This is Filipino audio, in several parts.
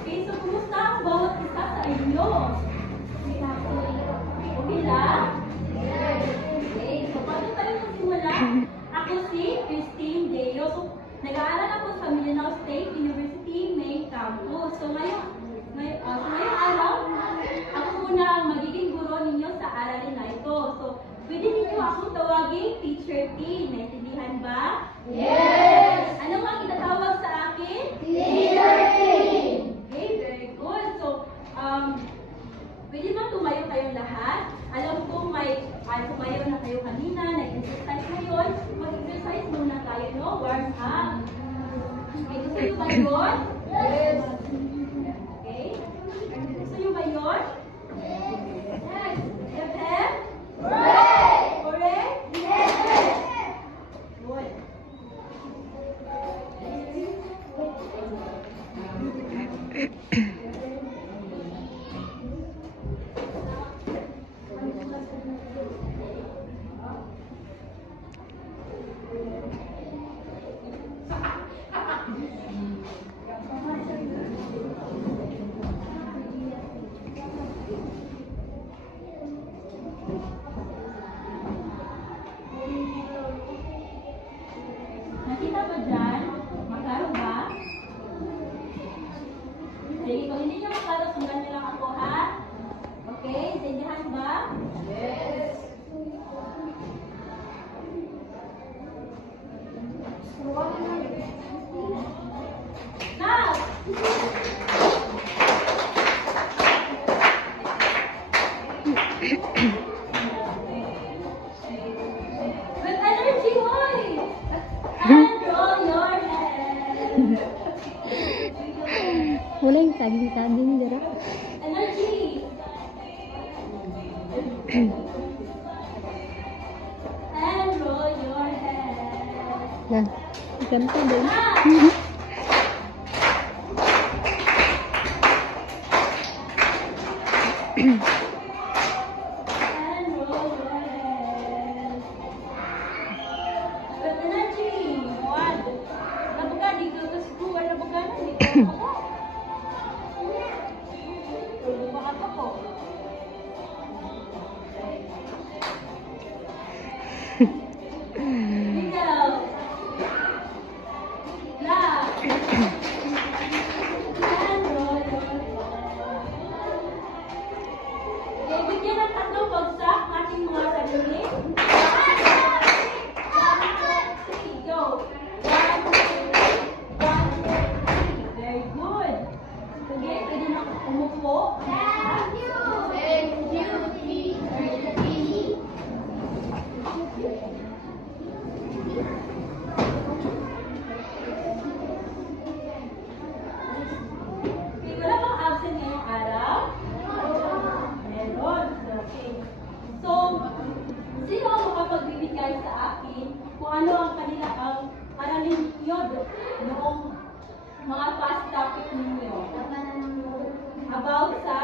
Okay, so kumusta ang bawat isa sa inyo? Okay lang? Okay, so paano tayo magsimula? Ako si Christine Deo. So, nag-aaral ako sa Mindanao State University Main Campus. So, ngayong araw, ako muna ang magiging guro ninyo sa aralin na ito. So, pwede ninyo akong tawagin Teacher T. Naintindihan ba? Yes! Ano nga kinatawag sa akin? Teacher T! Okay, very good. So, pwede ba tumayo kayong lahat? Alam ko may tumayo na kayo kanina, nag-exercise ngayon. Mag-exercise muna tayo, no? Warm up. Okay, gusto nyo ba yun? Yes! Okay? Gusto nyo ba yun? Yes! Yes! Correct! Correct? Yes! Good. Nakita ba dyan? Makaro ba? Sige, kung hindi nyo makaro, sundan nyo lang ako, ha? Okay, intindihan ba? Yes! Now! With energy, hoy! And roll your head. Wala yung saging-saging dira. Energy. And roll your head. Nah, ganito din. Now! And roll your head. With energy. One. Nabuka dito sa school. Nabuka na dito. Bakit ako? Ikaw. Love. And roll your head. Okay, bigyan ng tatlong bagsak ang ating mga sarili. 1, 2, 3, go. 1, 2, 3. Very good. Okay, pwede na umupo. Thank you. Thank you, Teacher T. Okay, wala bang absent ngayong araw? Meron. Okay. So, sino ang makapagbibigay sa akin kung ano ang kanila ang aralin niyo noong mga past topic ninyo? About sa?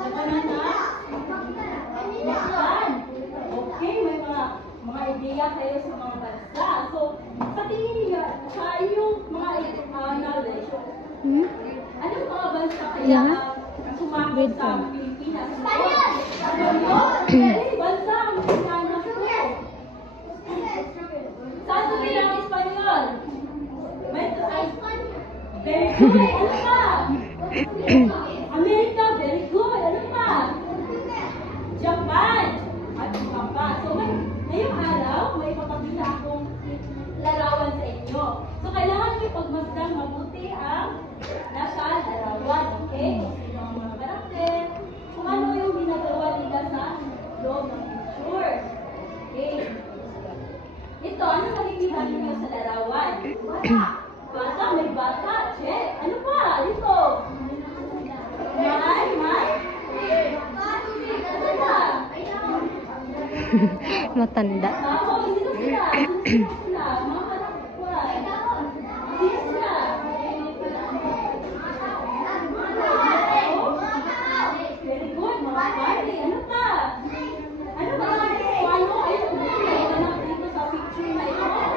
Labanan. Okay, may mga ideya kayo sa mga bansa. So, sa tingin niyo, sa inyong mga knowledge, anong mga bansa kaya sumakot sa Pilipinas? Espanyol! Bansa ang Pilipinas ko. Saan sa bilang Espanyol? Very good! Ano pa? Amerika, very good! Ano pa? Japan! At iba pa. So, ngayong araw, may papakita akong larawan sa inyo. So, kailangan nyo pagmasdan mabuti ang nasa larawan. Okay? Kung sino ang mga karakter, kung ano yung ginagawa nila sa loob ng picture. Okay? Ito, ano nakikita niyo sa larawan? Bata. Bata, may bata. Check. Ano pa? Ito. May. Matanda. Tapos, sino sila? Sino sila? Mga karakter. Sino sila? Very good. Mga party. Ano pa? Ano ba? Ano? Ayun. Dito sa picture na ito.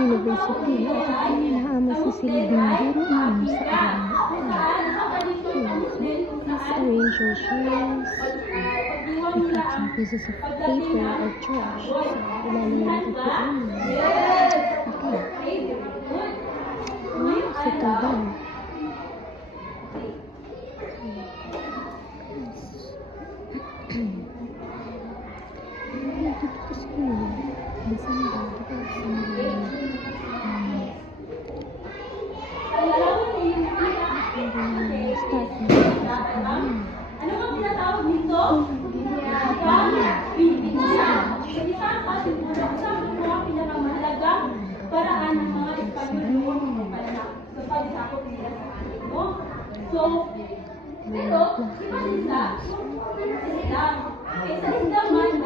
University at naama sa silbing guro naman sa arrange your shares, cut some pieces of paper or trash sa ilalim ng tutuan. Okay. Settle down. Dito sa school, December, dito sa start na. Ano ang tinatawag dito? Bibigyan. Sa isang ating mga pinakamahalagang paraan ng mga Espanyol noon sa pagsakop nila sa atin, no? So, pero, isa, Islam. Okay, sa Islam man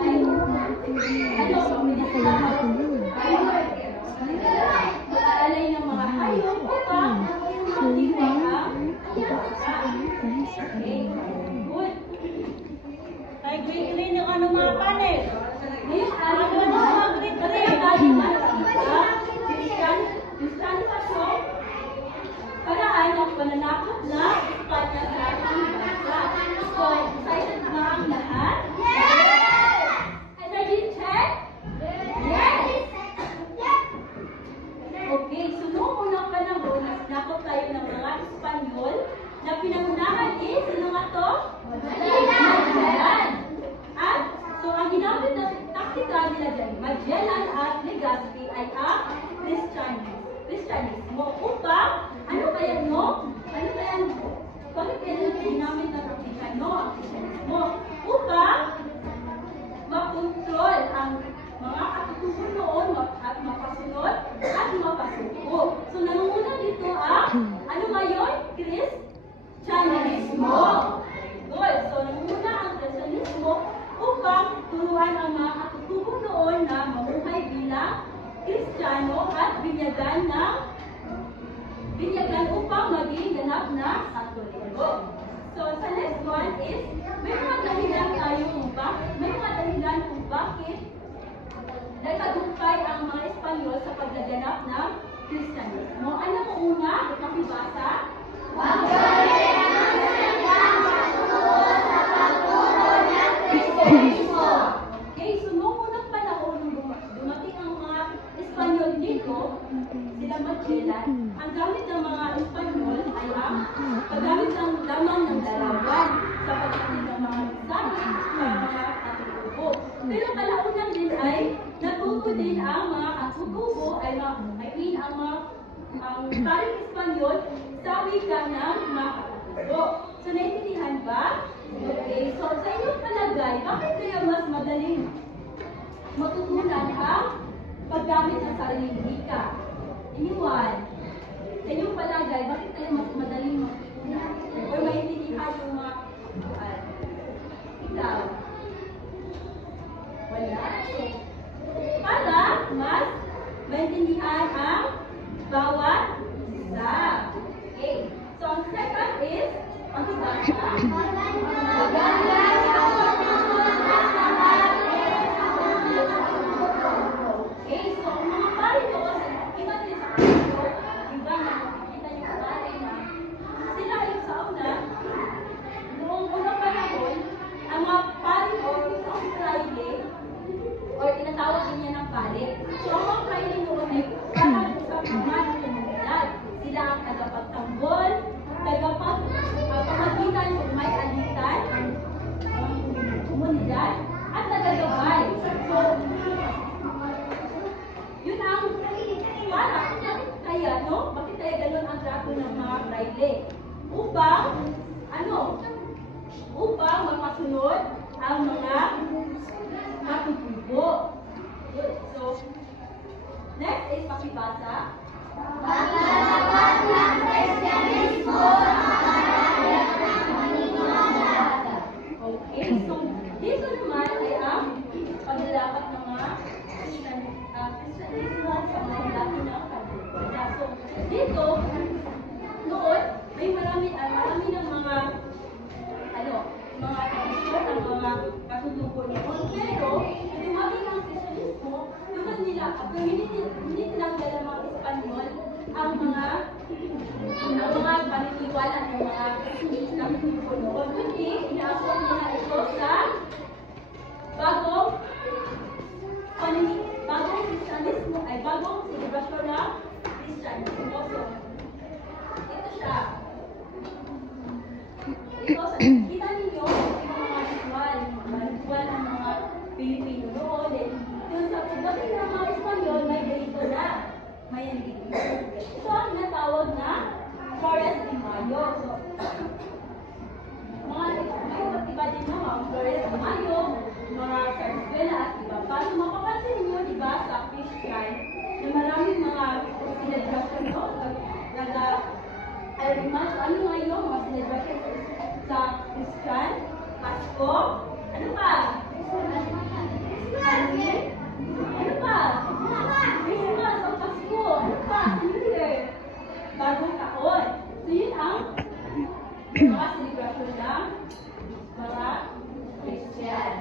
ay, pag-aalay ng mga hayop upang matibay ang okay, good. Ay, green yung ano mga panel. Ngayon, alam mo na mga green kasi ang dahil nakikita, Kristiyanisasyon, paraan ng pananakot na Espanya sa ating bansa. So, excited ba ang lahat? Energy check? Yes! Okay, so noong unang panahon, nakot tayo ng mga Espanyol na pinangunahan sino nga to? Magellan. At, so ang ginamit na taktika nila dyan, Magellan at Legazpi ay ang Kristyanismo. Upang, ano kaya no? Ano kaya no? Bakit kaya ginamit na taktika no? Ang Kristyanismo. Upang, makontrol ang mga katutubo noon at mapasunod at mapasuko. So, nangunguna dito ang, ano ngayon? Kristyanismo. Good. So, nangunguna ang Kristyanismo upang turuan ang mga katutubo noon na mamuhay bilang Kristiyano at binyagan upang maging ganap na Katoliko. So, sa next one is, may mga dahilan tayo kung bakit nagtagumpay ang mga Espanyol sa paggaganap ng Kristyanismo. Ano mo una? Makibasa? Okay, so noong unang panahon, nung dumating ang mga Espanyol dito, sila Magellan, ang gamit ng mga Espanyol ay ang paggamit lamang ng larawan sa pagdating ng mga mensahe sa mga katutubo. Pero kalaunan din ay natuto din ang mga katutubo ang paring Espanyol sa wika ng mga katutubo. So, naiintindihan ba? Okay, so sa inyong palagay, bakit kaya mas madaling matutunan ang paggamit ng sariling wika? Anyone? Sa inyong palagay, bakit kaya mas madaling matutunan? O maintindihan yung mga ikaw? Wala. So, para mas maintindihan ang bawat isa. Okay. So, ang second is, ang basa. Okay, so ang mga pari doon, iba din sa kanto, iba na makikita yung pari na sila yung sa una, noong unang panahon, ang mga pari o ang Friday, or tinatawag din niya ng pari. So ang mga Friday noon ay para sa mga komunidad. Sila ang tagapagtanggol, tagapagpamagitan kung may alitan, ang komunidad, at tagagabay. So, yun ang para. Bakit kaya, no? Bakit kaya ganun ang trato ng mga Friday? Upang, upang mapasunod ang mga katutubo. So, next is pakibasa. Paglalabas ng Kristyanismo okay, so dito naman ay ang paglalapat ng mga Kristyanismo sa mga dati ng Katoliko. So, dito, noon, may marami ng mga tradisyon, ang mga katutubo Pilipino noon. Then, yun sa pagdating ng mga Espanyol, may ganito na. May ganito. Ito ang natawag na Flores de Mayo. So, mga iba't iba din naman, Flores de Mayo, mga Sarsuela at iba pa. So, mapapansin nyo, di ba, sa fish fry, na maraming mga celebration, no? Ano ngayon, mga celebration sa Christian, Pasko, ano pa? Halloween? Ano pa? Christmas o Pasko, ano pa? New Year, bagong taon. So, yun ang mga celebration ng mga Christian.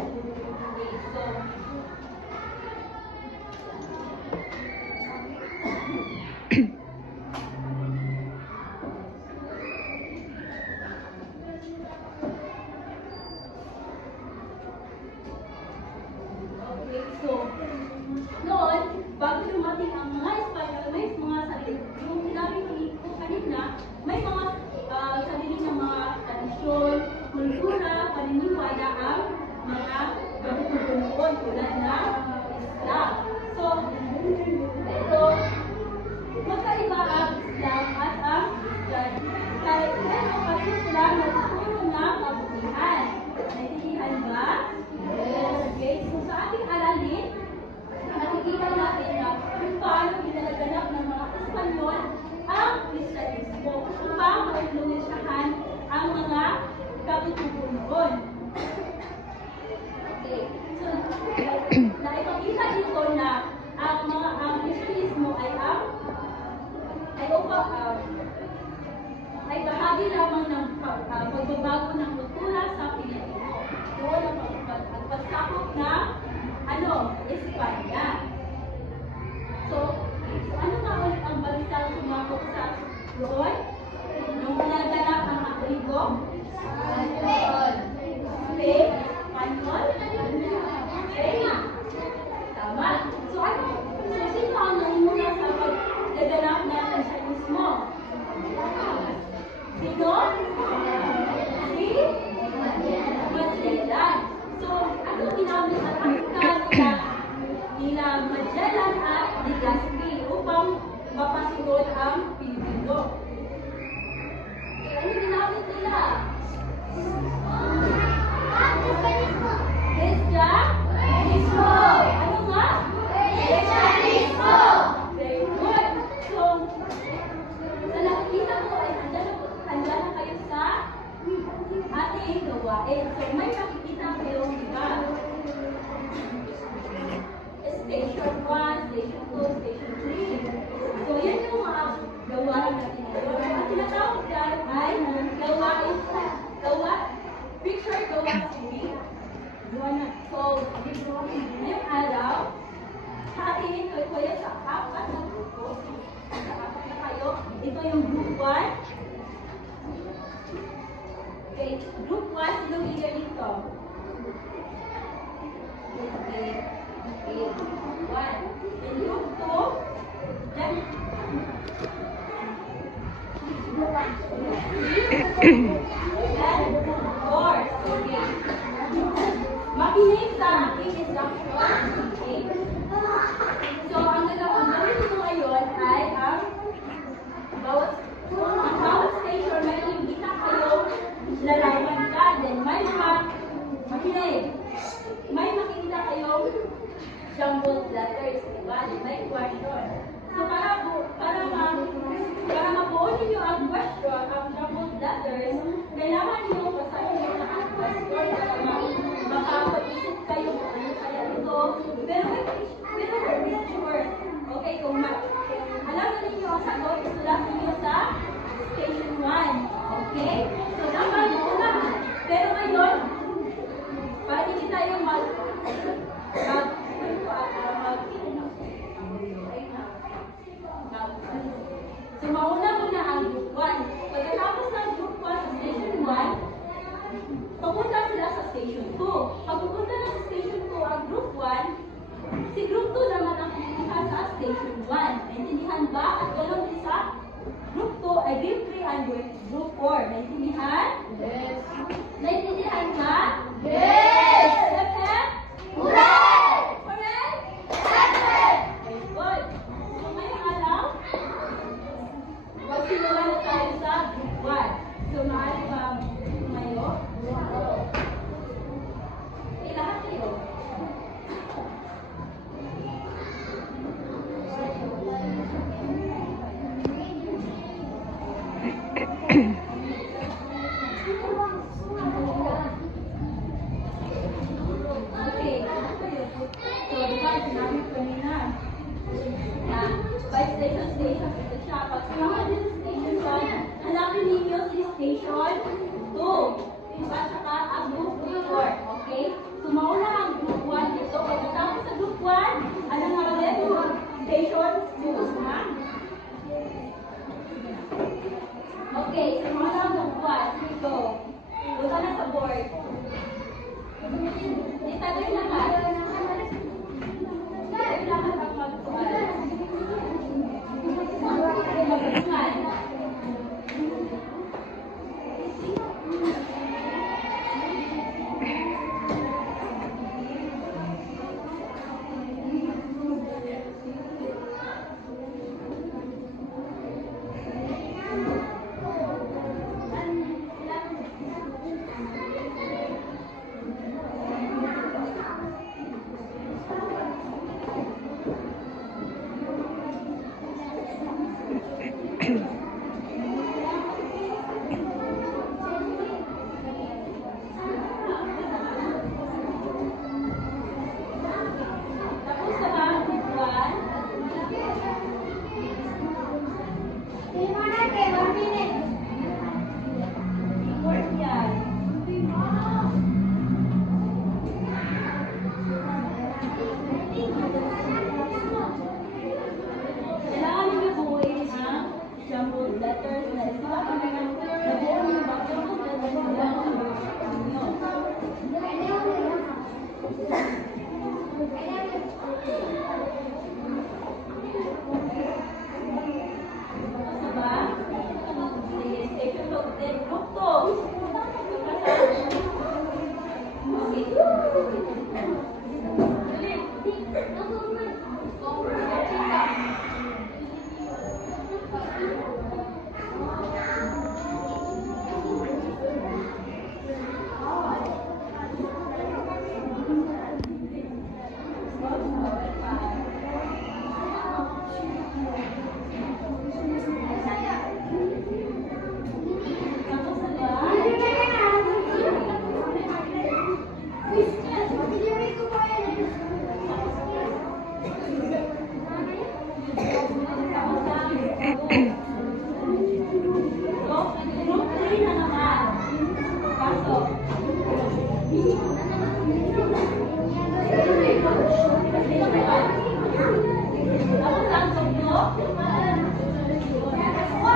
Okay, so, noon, bago dumating ang mga Espanyol, may mga sarili, yung sinabi ko kanina, may mga sarili ng mga tradisyon, kultura, paniniwala ang mga pagtutunuan tulad ng Islam. So, ito, magkaiba ang Islam at ang Islam. Pero kasi sila nagtuturo ng kabutihan. Naintindihan ba? Okay, so sa ating aralin, nakikita natin na kung paano pinalaganap ng mga Espanyol ang Kristiyanismo upang ma-influensyahan ang mga kabutihan. Okay, so naipakita dito na ang Kristiyanismo ay bahagi lamang ng pagbabago ng kultura sa Pilipino. Doon ang pagsakop ng Espanya. So ano nga ulit ang balitang sumakop sa doon? Nung pinaganap ang Abrigo? Spain? Espanyol? Spain? Tama. So sino ang nangimula sa paggaganap ng Kristiyanismo? Sino? Si Magellan. So, ano ginamit ang taktika nila Magellan at Legazpi upang mapasunod ang Pilipino? Ano ginamit nila? Kristiyanismo. Ano nga? Kristiyanismo. Very good. So, sa nakikita mo ay handa na kayo sa ating gawain. So, may makikita kayo, diba? Station 1, Station 2, Station 3. So, yan yung mga gawain natin ngayon. Ang tinatawag dyan ay picture gawa series. So, ngayong araw, hatiin ko kayo sa apat na grupo. Sa apat na kayo. Ito yung group 1. Okay, group 1, sinong leader dito? Okay, 1. And group 2, then, and 4. Okay. Makinig sa aking instruction. Okay. So, ang gagawin nito ngayon ay ang bawat station may nakikita kayong larawan ka. Then, may makinig. May makikita kayong jumbled letters, diba? May question. So, para mabuo ninyo ang question, ang jumbled letters, kailangan nyo basahin nyo na ang question para makapag-isip kayo kung ano kaya ito. Pero make sure, okay, kung alam na ninyo ang sagot, isulat ninyo sa station 1. Okay? So, dapat una. Pero ngayon, para hindi tayo so, mauna muna ang group 1. Pagkatapos ng group 1 sa station 1, papunta sila sa station 2. Pag pupunta na sa station 2 ang group 1, si group 2 naman ang pupunta sa station 1. Naintindihan ba? At ganoon din sa group 2 ay group 3 and group 4. Naintindihan? Yes. Naintindihan ka? Yes! Second? Hooray!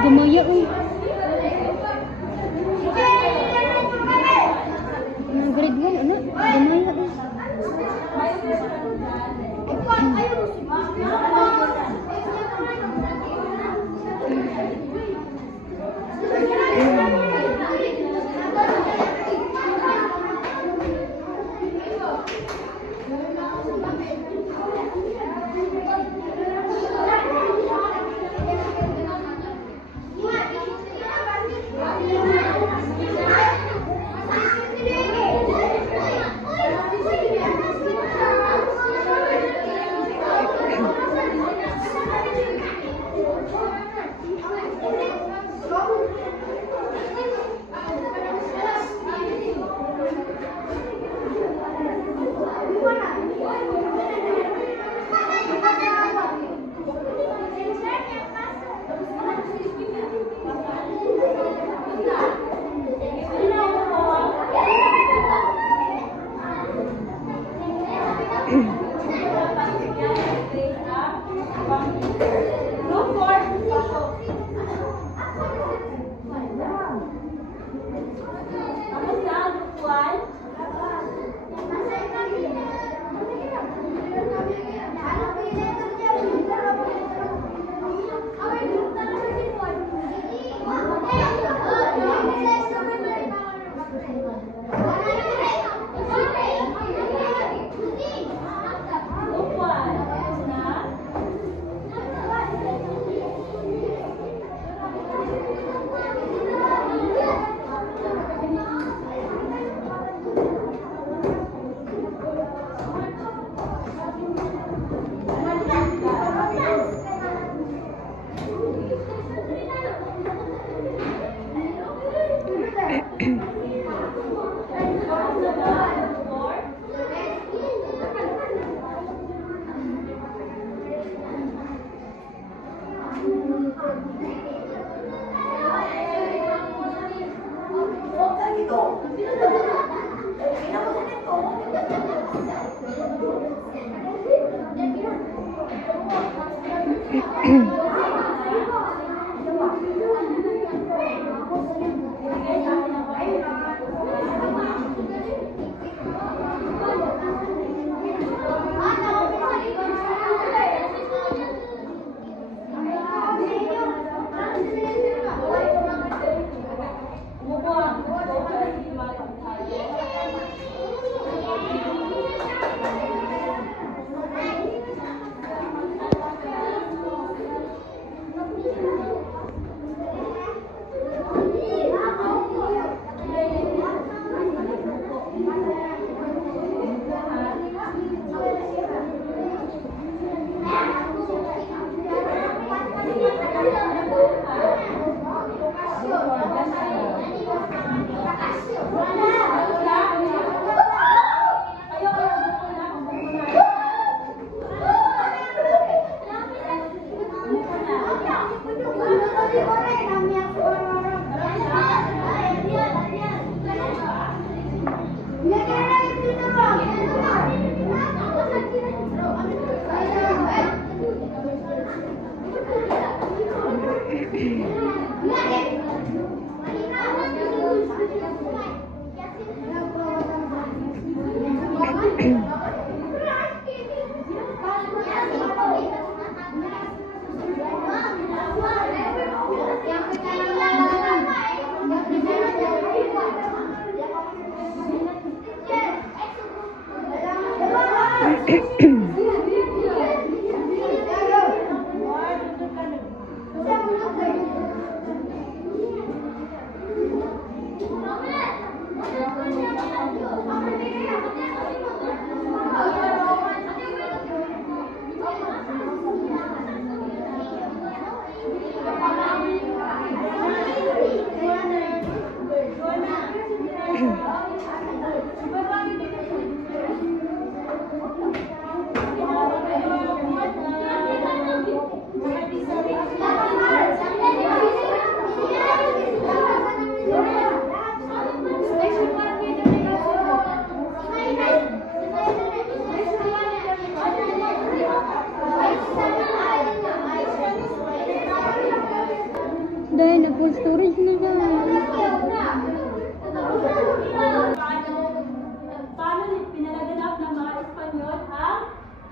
Gamaya, uy. Grade 1, ano? Gamaya, uy.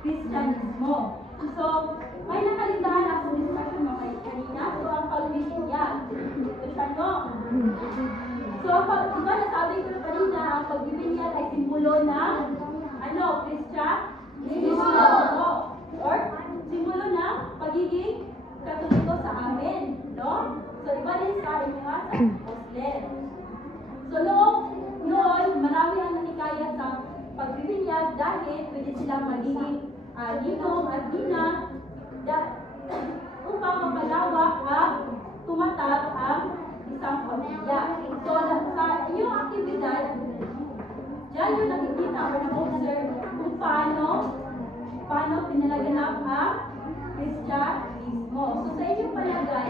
Kristyanismo. So, may nakaligtahan ako discussion mga kanina. So, ang pagbibinyag. Ito siya, no? So, diba nasabi ko kanina, ang pagbibinyag ay simbolo ng ano, Kristyanismo. Or, simbolo ng pagiging katoliko sa amin. No? So, iba din sa inyo sa Muslim. So, noon, marami ang nanikaya sa pagbibinyag dahil pwede silang magiging ninong at nina upang mapalawak ang tumatag ang isang pamilya. So, sa inyong aktibidad, dyan yung nakikita o na-observe kung paano pinalaganap ang Kristyanismo. So, sa inyong palagay,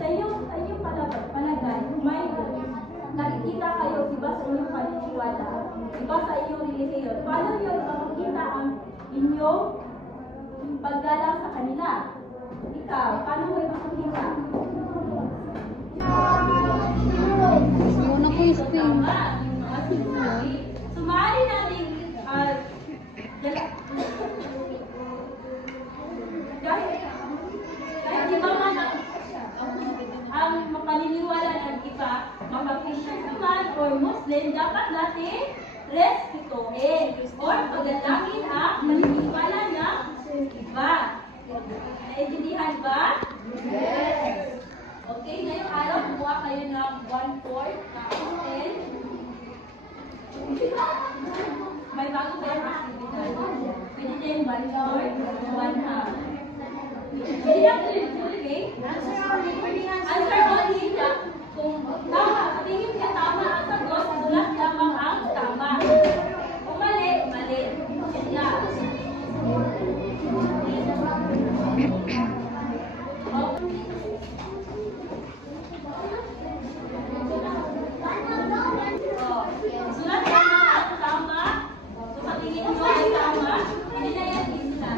sa inyong palagay, may nakikita kayo, iba sa inyong paniniwala, iba sa inyong relihiyon. Paano nyo makikita ang inyong paggalang sa kanila? Ikaw, paano mo ipakikita? Muna ko yung screen. So, maaari natin kahit iba man ang paniniwala ng iba, mga-Christian naman or Muslim, dapat natin respetuhin or pagalangin ang paniniwala ng iba. Naiintindihan ba? Yes! Okay, ngayong araw, kumuha kayo ng 1/4 na open. May bago kayong activity. Pwede din 1/4, 1/2. Pwede lang tuloy-tuloy. Answer only na kung tama, tingin ka tama ang sagot, sulat lamang ang tama. Kung mali, mali. Yan lang. Sulat lamang ang tama. Kung sa tingin mo ay tama, hindi na yan isa.